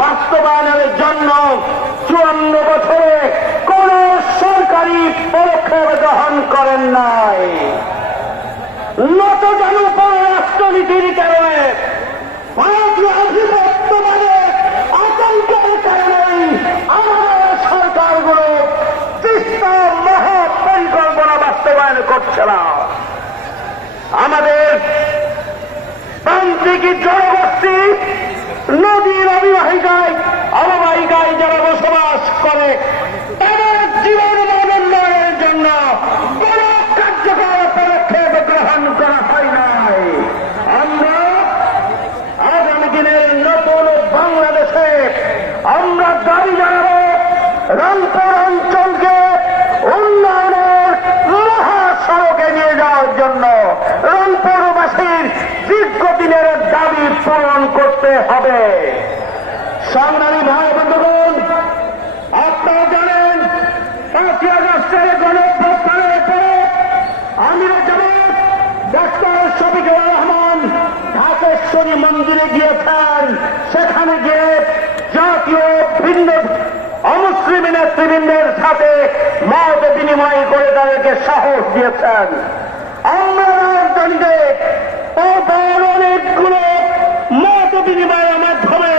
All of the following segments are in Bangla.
বাস্তবায়নের জন্য চুয়ান্ন বছরে কোন সরকারি পদক্ষেপ গ্রহণ করেন নাই। নত জানু রাষ্ট্রনীতির কারণে, ভারতীয় আধিপত্যবাদে আতঙ্কের কারণেই আমাদের সরকারগুলো তিস্তা মহাপরিকল্পনা বাস্তবায়ন করছে না। আমাদের প্রান্তিক জনগোষ্ঠী নদীর অবিবাহিকায় অববাহিকায় যারা বসবাস করে তাদের জীবন মান উন্নয়নের জন্য কোন কার্যকর পদক্ষেপ গ্রহণ করা হয় নাই আমরা আগামী দিনের নতুন বাংলাদেশে আমরা দাবি জানাব রংপুর অঞ্চলকে উন্নয়নের মহাসড়কে নিয়ে যাওয়ার জন্য রংপুরবাসীর দীর্ঘদিনের দাবি পূরণ করতে হবে। সংগ্রামী ভাই বন্ধুগণ, আপনারা জানেন, পাঁচই আগস্টের গণপ্রস্থানের পরে আমির জামাত, ডাক্তার শফিকুর রহমান, ঢাকেশ্বরী মন্দিরে গিয়েছেন। সেখানে গিয়ে নেতৃবৃন্দের সাথে মত বিনিময় করে তাদেরকে সাহস দিয়েছেন। আমরা অনেকগুলো মত বিনিময়ের মাধ্যমে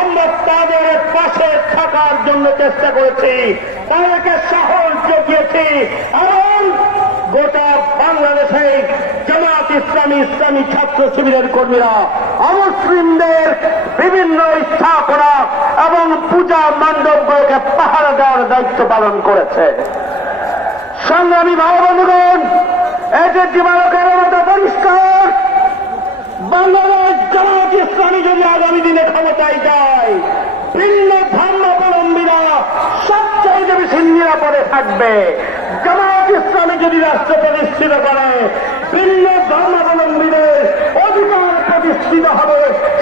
আমরা তাদের পাশে থাকার জন্য চেষ্টা করেছি। তাদেরকে সাহস জুগিয়েছি এবং গোটা বাংলাদেশে জামাত ইসলামী ইসলামী ছাত্র শিবিরের কর্মীরা, অমুসলিমদের বিভিন্ন স্থাপনা এবং পূজা মণ্ডপগুলোকে পাহারা দেওয়ার দায়িত্ব পালন করেছে। সংগ্রামী ভাই বন্ধুগণ এটি দিবালকের মধ্যে পরিষ্কার, বাংলাদেশ জামাত ইসলামী যদি আগামী দিনে ক্ষমতায় যায়, ভিন্ন ধর্মাবলম্বীরা সবচাইতে বেশি নিরাপদে থাকবে। জামাত ইসলামী যদি রাষ্ট্র প্রতিষ্ঠিত করে, ভিন্ন ধর্মাবলম্বীদের অধিকার প্রতিষ্ঠিত হবে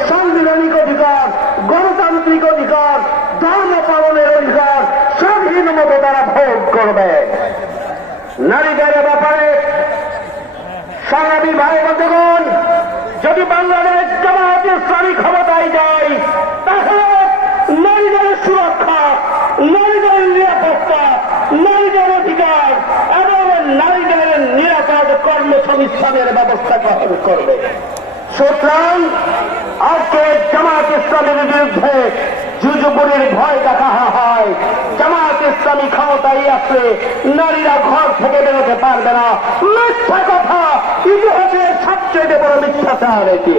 সাংবিধানিক অধিকার গণতান্ত্রিক অধিকার ধর্ম পালনের অধিকার স্বাধীন মতো তারা ভোগ করবে নারীদের ব্যাপারে সংগ্রামী ভাই বন্ধুগণ, যদি বাংলাদেশ জামাত ইসলামী ক্ষমতায় যায়, তাহলে নারীদের সুরক্ষা, নারীদের নিরাপত্তা, নারীদের অধিকার এবং নারীদের নিরাপদ কর্মসংস্থানের ব্যবস্থা গ্রহণ করবে। সুতরাং আজকে জামাত ইসলামের বিরুদ্ধে যুজপুরের ভয় দেখা হয়। জামাত ইসলামী ক্ষমতায় আসলে নারীরা পারবে না। মিথ্যা কথা ইতিহাসের সবচেয়ে বড় মিথ্যাচার এটি।